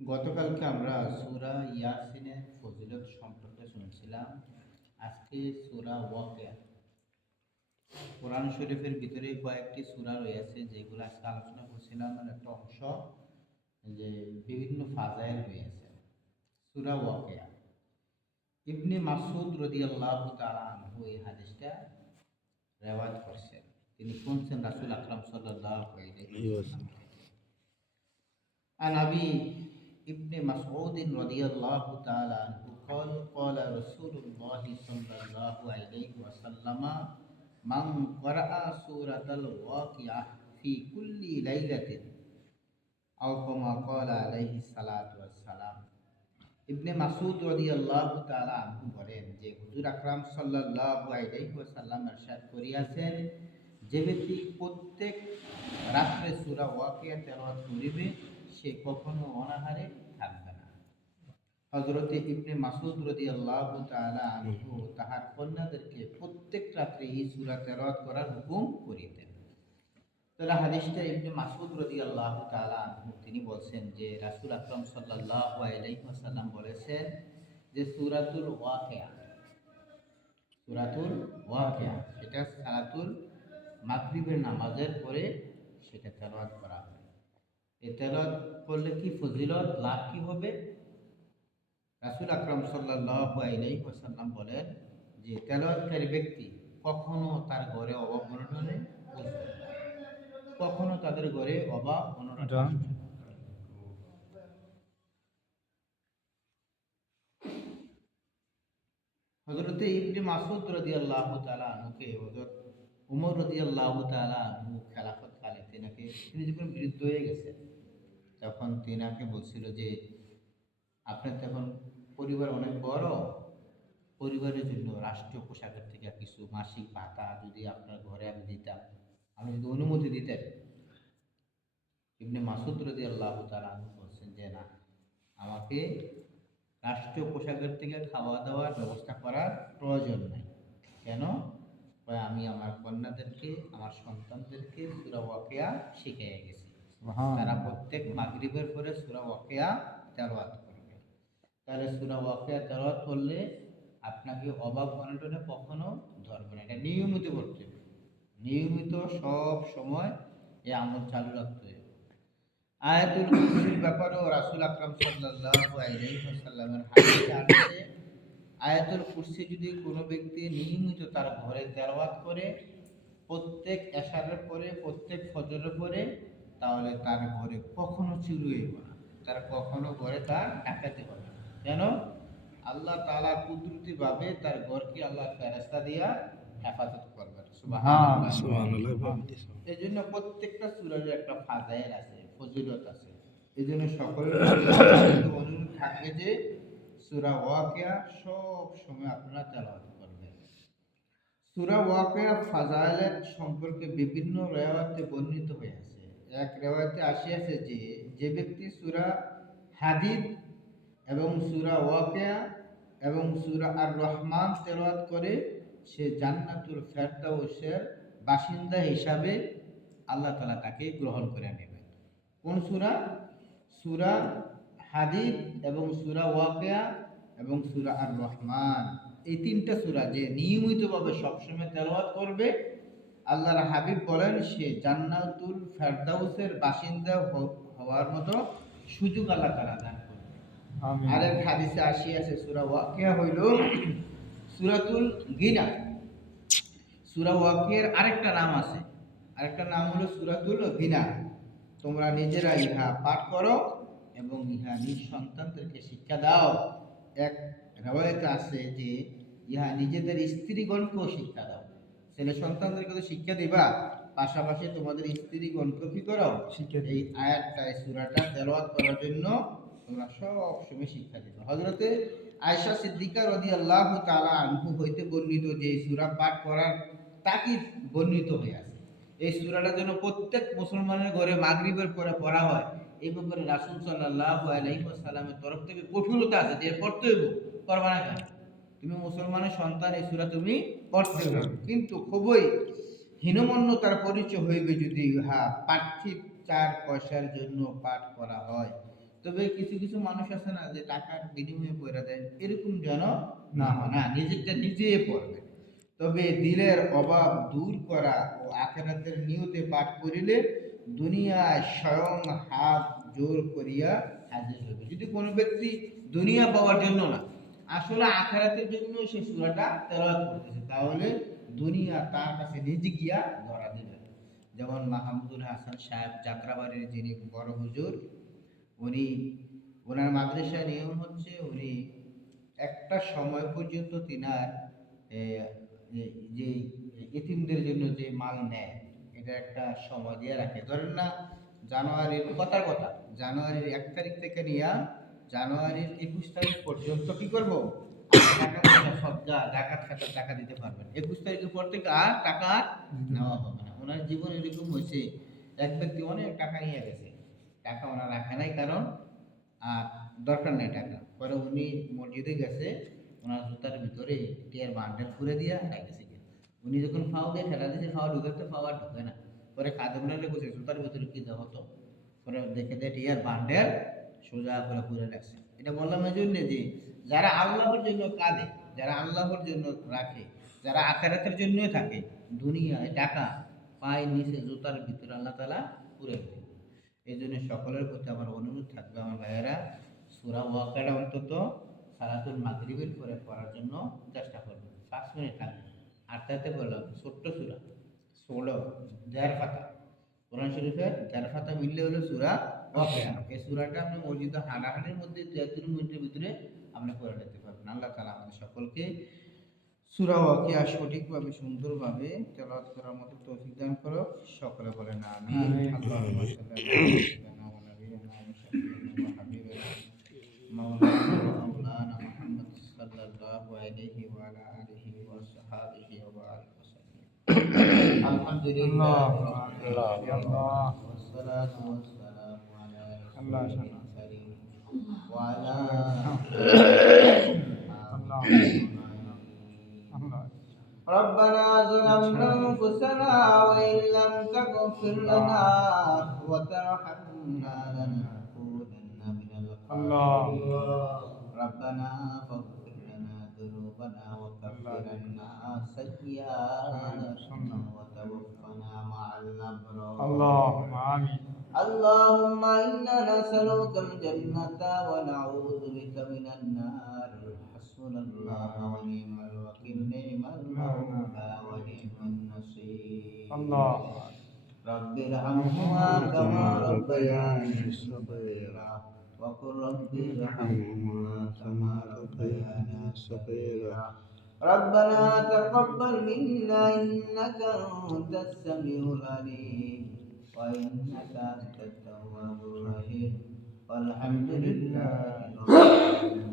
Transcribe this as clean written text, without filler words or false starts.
গতকালকে আমরা সূরা ইয়াসিনের ফজিলত সম্পর্কে শুনছিলাম। আজকে সূরা ওয়াকিয়া। কোরআন শরীফের ভিতরে কয়েকটি সূরা রয়েছে যেগুলো আজকে আলোচনা করছিলাম, একটা অংশ যে বিভিন্ন ফাজাইল রয়েছে। সূরা ওয়াকিয়া, ইবনে মাসউদ রাদিয়াল্লাহু তাআলা আনহু এই হাদিসটা রিওয়ায়াত করেছেন। তিনি শুনছেন রাসূল আকরাম সাল্লাল্লাহু আলাইহি ওয়াসাল্লাম। عن أبي ابن مسعود رضي الله تعالى عنه قال قال رسول الله صلى الله عليه وسلم من قرأ سورة الواقعة في كل ليلة أو كما قال عليه الصلاة والسلام। ইবনে মাসউদ রাদিয়াল্লাহু তাআলা আনহু বলেন যে হুজুর আকরাম সাল্লাল্লাহু আলাইহি ওয়াসাল্লাম ইরশাদ করিয়াছেন, যে ব্যক্তি প্রত্যেক রাত্রে সূরা ওয়াকিয়া তেলাওয়াত করিবে সে কখনো অনাহারে থাকবে না। হযরতে ইবনে মাসউদ রাদিয়াল্লাহু তাআলা আনহু তাহার কন্যাদেরকে প্রত্যেক রাত্রে এই সূরা তেলাওয়াত করার হুকুম করিতেন। তাহলে হাদিসটা ইবনে মাসউদ রাদিয়াল্লাহু তাআলা আনহু তিনি বলছেন যে রাসূল আকরাম সাল্লাল্লাহু আলাইহি ওয়াসাল্লাম বলেছেন যে সূরাতুল ওয়াকিয়া, সেটা সালাতুল মাগরিবের নামাজের পরে সেটা তেলাওয়াত করা হয়। এই তেলাওয়াত করলে কি ফজিলত লাভ কি হবে? রাসূল আকরাম সাল্লাল্লাহু আলাইহি ওয়াসাল্লাম বলেন যে তেলাওয়াতকারী ব্যক্তি কখনো তার ঘরে অভাব অনটনে পড়বে না, কখনো তাদের ঘরে অভাব অনটন। হযরতে ইবনে মাসউদ রাদিয়াল্লাহু তাআলা আনহুকে হযরত ওমর রাদিয়াল্লাহু তাআলা আনহু খেলাফত কালে তিনি যখন বৃদ্ধ হয়ে গেছেন তখন তিনাকে বলছিল যে আপনার তখন পরিবার অনেক বড়, পরিবারের জন্য রাষ্ট্রীয় পোশাকের থেকে কিছু মাসিক ভাতা যদি আপনার ঘরে আমি দিতাম, আমি যদি অনুমতি দিতেন। ইবনে মাসউদ রাদিয়াল্লাহু তাআলা আনহু বলছেন যে না, আমাকে রাষ্ট্রীয় পোশাকের থেকে খাওয়া দাওয়ার ব্যবস্থা করার প্রয়োজন নাই। কেন? আমি আমার কন্যাদেরকে, আমার সন্তানদেরকে সূরা ওয়াকিয়া শিখিয়ে গেছি। তারা প্রত্যেক মাগরিবের পরে সূরা ওয়াকিয়া তেলাওয়াত করবে। তাহলে সূরা ওয়াকিয়া তেলাওয়াত করলে আপনাকে অভাব অনটনে কখনো ধরবে না। এটা নিয়মিত করতে হবে, নিয়মিত সব সময় এই আমল চালু রাখতে হবে। আয়াতুল কুরসির ব্যাপারেও রাসূল আকরাম সাল্লাল্লাহু আলাইহি ওয়াসাল্লামের হাদিসে আছে, আয়াতুল কুরসি যদি কোনো ব্যক্তি নিয়মিত তার ঘরে তেলাওয়াত করে প্রত্যেক এশারের পরে, প্রত্যেক ফজরের পরে, তাহলে তার ঘরে কখনো চুরি হইব না, তার কখনো ঘরে তার ডাকাতি হবে না। কেন? আল্লাহ তাআলা কুদরতিভাবে তার ঘরকে আল্লাহ ফেরেশতা দিয়া হেফাজত করবেন। সুবহানাল্লাহ, সুবহানাল্লাহ। এই জন্য প্রত্যেকটা সূরার একটা ফাজাইল আছে, ফজিলত আছে। এই জন্য সকলের অনুরোধ থাকবে যে সূরা ওয়াকিয়া সব সময় আপনারা তেলাওয়াত করবেন। সূরা ওয়াকিয়া ফাজাইলের সম্পর্কে বিভিন্ন রিওয়ায়াতে বর্ণিত হয়েছে। এক রিওয়ায়াতে আসিয়াছে যে যে ব্যক্তি সূরা হাদীদ এবং সূরা ওয়াকিয়া এবং সূরা আর রহমান তেলাওয়াত করে সে জান্নাতুল ফেরদাউসের বাসিন্দা হিসাবে আল্লাহ তাআলা তাকে গ্রহণ করে নেবেন। কোন সূরা? সূরা হাদীদ এবং সূরা ওয়াকিয়া এবং সূরা আর রহমান, এই তিনটা সূরা যে নিয়মিতভাবে সবসময় তেলাওয়াত করবে, আল্লাহর হাবিব বলেন সে জান্নাতুল ফেরদাউসের বাসিন্দা হওয়ার মতো সুযোগ আল্লাহ তাআলা দান করবে। আরেক হাদিসে আসিয়াছে সূরা ওয়াকিয়া হইল সূরাতুল গিনা। সূরা ওয়াকিয়ার আরেকটা নাম আছে, আরেকটা নাম হলো সূরাতুল গিনা। তোমরা নিজেরা ইহা পাঠ করো এবং ইহা নিজ সন্তানদেরকে শিক্ষা দাও। এক রিওয়ায়াতে আছে যে ইহা নিজেদের স্ত্রীগণকেও শিক্ষা দাও। ছেলে সন্তানদেরকে তো শিক্ষা দিবা, পাশাপাশি তোমাদের স্ত্রীগণকে কি করো? এই আয়াতটা, এই সূরাটা তেলাওয়াত করার জন্য তোমরা সব সময় শিক্ষা দিবা। হযরতে আয়েশা সিদ্দিকা রাদিয়াল্লাহু তাআলা আনহু হইতে বর্ণিত যে এই সূরা পাঠ করার তাকিদ বর্ণিত হয়ে আছে। এই সূরাটা যেন প্রত্যেক মুসলমানের ঘরে মাগরিবের পরে পড়া হয়, এই ব্যাপারে রাসূল সাল্লাল্লাহু আলাইহি ওয়াসাল্লামের তরফ থেকে কঠোরতা আছে যে পড়তে হইব। করবা না কেন? তুমি মুসলমানের সন্তান, এই সূরা তুমি পড়তে হবে। কিন্তু খুবই হীনমন্যতার পরিচয় হইবে যদি পার্থিব 4 পয়সার জন্য পাঠ করা হয়। তবে কিছু কিছু মানুষ আছে না যে টাকার বিনিময়ে পড়া দেয়, এরকম যেন না হয় না, নিজেরটা নিজেই পড়বে। তবে দিলের অভাব দূর করা ও আখিরাতের নিয়তে পাঠ করিলে দুনিয়ায় স্বয়ং হাত জোর করিয়া হাজির হবে। যদি কোনো ব্যক্তি দুনিয়া পাওয়ার জন্য না, আসলে আখিরাতের জন্য সে সূরাটা তেলাওয়াত করতেছে, তাহলে দুনিয়া তার কাছে নিজে গিয়া ধরা দিবে। যেমন মাহমুদুল হাসান সাহেব যাত্রাবাড়ির যিনি বড় হুজুর, উনি ওনার মাদ্রাসার নিয়ম হচ্ছে উনি একটা সময় পর্যন্ত তিনার যে এতিমদের জন্য যে মাল নেয় এটা একটা সময় দিয়ে রাখে। ধরেন না জানুয়ারির কথা জানুয়ারির 1 তারিখ থেকে নিয়ে জানুয়ারির 21 তারিখ পর্যন্ত কি করব, টাকা পয়সা সদকা জাকাত খাতার টাকা দিতে পারবেন। 21 তারিখের পর থেকে আর টাকা নেওয়া হবে না। ওনার জীবন এরকম হয়েছে, এক ব্যক্তি অনেক টাকা নিয়ে গেছে, টাকা ওনার রাখে নাই, কারণ আর দরকার নাই টাকা। পরে উনি মসজিদে গেছে, ওনার জুতার ভিতরে টিয়ার বান্ডেল ফুরে দিয়া রাখতেছে। উনি যখন ফাও দিয়ে ঠেলা দিয়েছে, ফাও ঢুকাতে ফাও আর ঢুকে না। পরে খাদেমরা বসে জুতার ভিতরে কি দেওয়া হতো, পরে দেখে দেয় টিয়ার বান্ডেল সোজা করে পুরে রাখছে। এটা বললাম এই জন্য যে যারা আল্লাহর জন্য কাঁদে, যারা আল্লাহর জন্য রাখে, যারা আখিরাতের জন্য থাকে, দুনিয়ায় টাকা পায় নিচে জুতার ভিতরে আল্লাহ তাআলা পুরে দেয়। এই জন্য সকলের প্রতি আমার অনুরোধ থাকবে আমার ভাইয়েরা, সূরা ওয়াকিয়া অন্তত সালাতুল মাগরিবের পরে পড়ার জন্য চেষ্টা করবেন। 5 মিনিট লাগবে। আর তাতে বললাম ছোট্ট সূরা 16 দেড় পাতা, কোরআন শরীফের দেড় পাতা মিললে হলো সূরা ওয়াকিয়া। এই সূরাটা আপনি মসজিদে হাঁটাহাঁটির মধ্যে 2-3 মিনিটের ভিতরে আপনি পড়ে নিতে পারবেন। আল্লাহ তাআলা আমাদের সকলকে সূরা ওয়াকিয়া সঠিকভাবে সুন্দরভাবে তেলাওয়াত করার মতো তৌফিক দান করো। সকলে বলেন আমিন। আল্লাহুম্মা সাল্লি আলা সাইয়্যিদিনা ওয়া নাবিয়িনা ওয়া শাফিঈনা ওয়া হাবিবিনা মাওলানা মুহাম্মদ সাল্লাল্লাহু আলাইহি ওয়া আলা আলিহি ওয়া সাহবিহি ওয়া বারিক ওয়াসাল্লাম। আলহামদুলিল্লাহ ওয়াসসালাতু ওয়াসসালামু আলা রাসূলিল কারীম ওয়া আলা ربنا ظلمنا أنفسنا وإن لم تغفر لنا وترحمنا لنكونن من الخاسرين ربنا فاغفر لنا ذنوبنا وكفر عنا سيئاتنا وتوفنا مع الأبرار اللهم آمين. اللهم إنا نسألك الجنة ونعوذ بك من النار. حسبنا الله ونعم الوكيل، نعم المولى ونعم النصير. الله رب ارحمهما كما ربياني صغيرا وقل رب ارحمهما كما ربياني صغيرا. ربنا تقبل منا إنك أنت السميع العليم وإنك أنت التواب الرحيم والحمد لله رب العالمين.